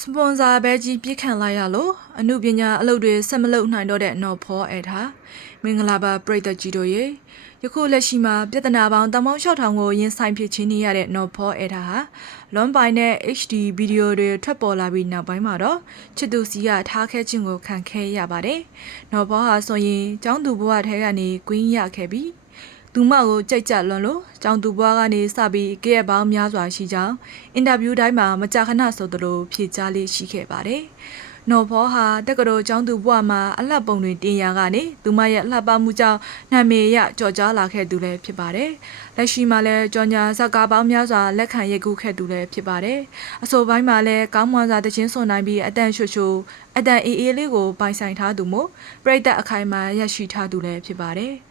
စပွန်ဆာဘဲကြီးပြစ်ခံလိုက်ရလို့အမှုပညာအလုပ်တွေဆက်မလုပ်နိုင်တော့တဲ့နော်ဖောအဲထားမင်္ဂလာပါပရိသတ်ကြီးတို့ရေယခုလက်ရှိမှာပြဿနာပေါင်းတမောင်း6000ကိုရင်ဆိုင်ဖြစ်ချင်းနေရတဲ့နော်ဖောအဲထားဟာလွန်ပိုင်နဲ့ HD ဗီဒီယိုတွေထွက်ပေါ်လာပြီးနောက်ပိုင်းမှာတော့ချစ်သူစီကထားခဲ့ခြင်းကိုခံခဲ့ရပါတယ်နော်ဖောဟာဆိုရင်ចောင်းသူဘဝထဲကနေကွင်းရခဲ့ပြီး သူမကိုကြိတ်ကြလွန်လို့ကြောင်သူဘွားကနေစပြီးကြည့်ရပေါင်းများစွာရှိကြောင်းအင်တာဗျူးတိုင်းမှာမကြာခဏဆိုသလိုဖြေကြားလေးရှိခဲ့ပါတယ်။နော်ဖောဟာတက္ကသိုလ်ကျောင်းသူဘွားမှာအလှပုံတွေတင်ရာကနေသူမရဲ့အလှပမှုကြောင့်နာမည်ရကြော်ကြားလာခဲ့သူလည်းဖြစ်ပါတယ်။လက်ရှိမှာလည်းကြော်ညာဇက်ကားပေါင်းများစွာလက်ခံရိုက်ကူးခဲ့သူလည်းဖြစ်ပါတယ်။အဆိုပိုင်းမှာလည်းကောင်းမွန်စွာတခြင်းဆွန်နိုင်ပြီးအတန်ရွှွှွှအတန်အေးအေးလေးကိုပိုင်ဆိုင်ထားသူမို့ပြိတ္တအခိုင်အမာရရှိထားသူလည်းဖြစ်ပါတယ်။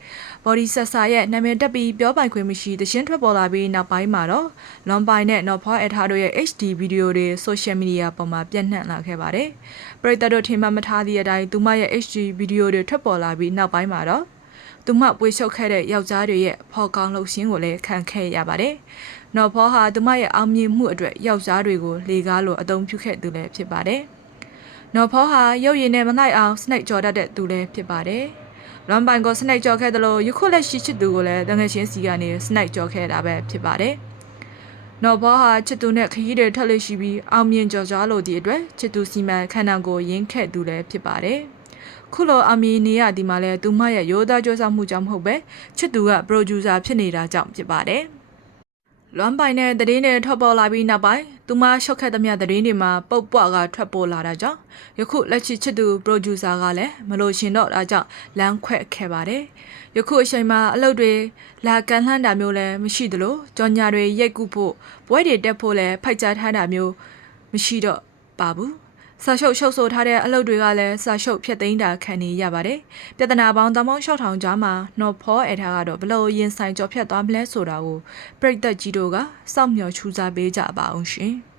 body sensor ရဲ့နာမည်တက်ပြီးပြောပိုင်ခွင့်မရှိသရှင်းထွက်ပေါ်လာပြီးနောက်ပိုင်းမှာတော့ long pine နဲ့ not for အထားတို့ရဲ့ HD ဗီဒီယိုတွေ social media ပေါ်မှာပြန့်နှံ့လာခဲ့ပါတယ်။ပရိသတ်တို့ထင်မှတ်မထားသည့်အတိုင်းသူမရဲ့ HD ဗီဒီယိုတွေထွက်ပေါ်လာပြီးနောက်ပိုင်းမှာတော့သူမပွေရှုပ်ခဲ့တဲ့ယောက်ျားတွေရဲ့ဖော်ကောင်းလှုပ်ရှင်ကိုလည်းခံခဲ့ရပါတယ်။နော်ဖောဟာသူမရဲ့အောင်မြင်မှုအတွက်ယောက်ျားတွေကိုလေကားလိုအသုံးပြုခဲ့သူလည်းဖြစ်ပါတယ်။နော်ဖောဟာရုပ်ရည်နဲ့မလိုက်အောင်စနိတ်ကြော်တတ်တဲ့သူလည်းဖြစ်ပါတယ်။ လွန်ပိုင်ကိုစနိုက်ကြော်ခဲ့တယ်လို့ယခုလက်ရှိချစ်သူကိုလည်းတငယ်ချင်းစီကနေစနိုက်ကြော်ခဲ့တာပဲဖြစ်ပါတယ်။နော်ဘောဟာချစ်သူနဲ့ခရီးတွေထက်လို့ရှိပြီးအောင်မြင်ကြော်ကြားလို့ဒီအတွက်ချစ်သူစီမံခန္ဓာကိုရင်းခဲ့သူလည်းဖြစ်ပါတယ်။ခုလိုအမီနေရဒီမှာလဲသူမရဲ့ရိုးသားကြိုးစားမှုကြောင့်မဟုတ်ပဲချစ်သူကပရိုဂျူဆာဖြစ်နေတာကြောင့်ဖြစ်ပါတယ်။ လွမ်းပိုင်တဲ့သတင်းတွေထွက်ပေါ်လာပြီးနောက်ပိုင်းသူမရှော့ခက်သမျှသတင်းတွေမှာပုတ်ပွားကထွက်ပေါ်လာတာကြောင့်ယခုလက်ရှိချစ်သူပရိုဂျူဆာကလည်းမလို့ရှင်တော့တာကြောင့်လမ်းခွဲခဲ့ပါတယ်။ယခုအချိန်မှာအလုပ်တွေလာကန်လှမ်းတာမျိုးလည်းမရှိသလိုကြော်ညာတွေရိုက်ကူဖို့ပွဲတွေတက်ဖို့လည်းဖိုက်ကြားထားတာမျိုးမရှိတော့ပါဘူး။ စာရှုပ်ရှုပ်ဆိုထားတဲ့အလုပ်တွေကလည်းစာရှုပ်ဖြတ်သိမ်းတာခံနေရပါတယ်။ပြဿနာပေါင်းတမောင်း6000ကြားမှာနော်ဖောအထားကတော့ဘလို့ရင်ဆိုင်ကြော်ဖြတ်သွားမလဲဆိုတာကိုပြိတ္တကြီးတို့ကစောင့်မျှော်ချူစားပေးကြပါအောင်ရှင်။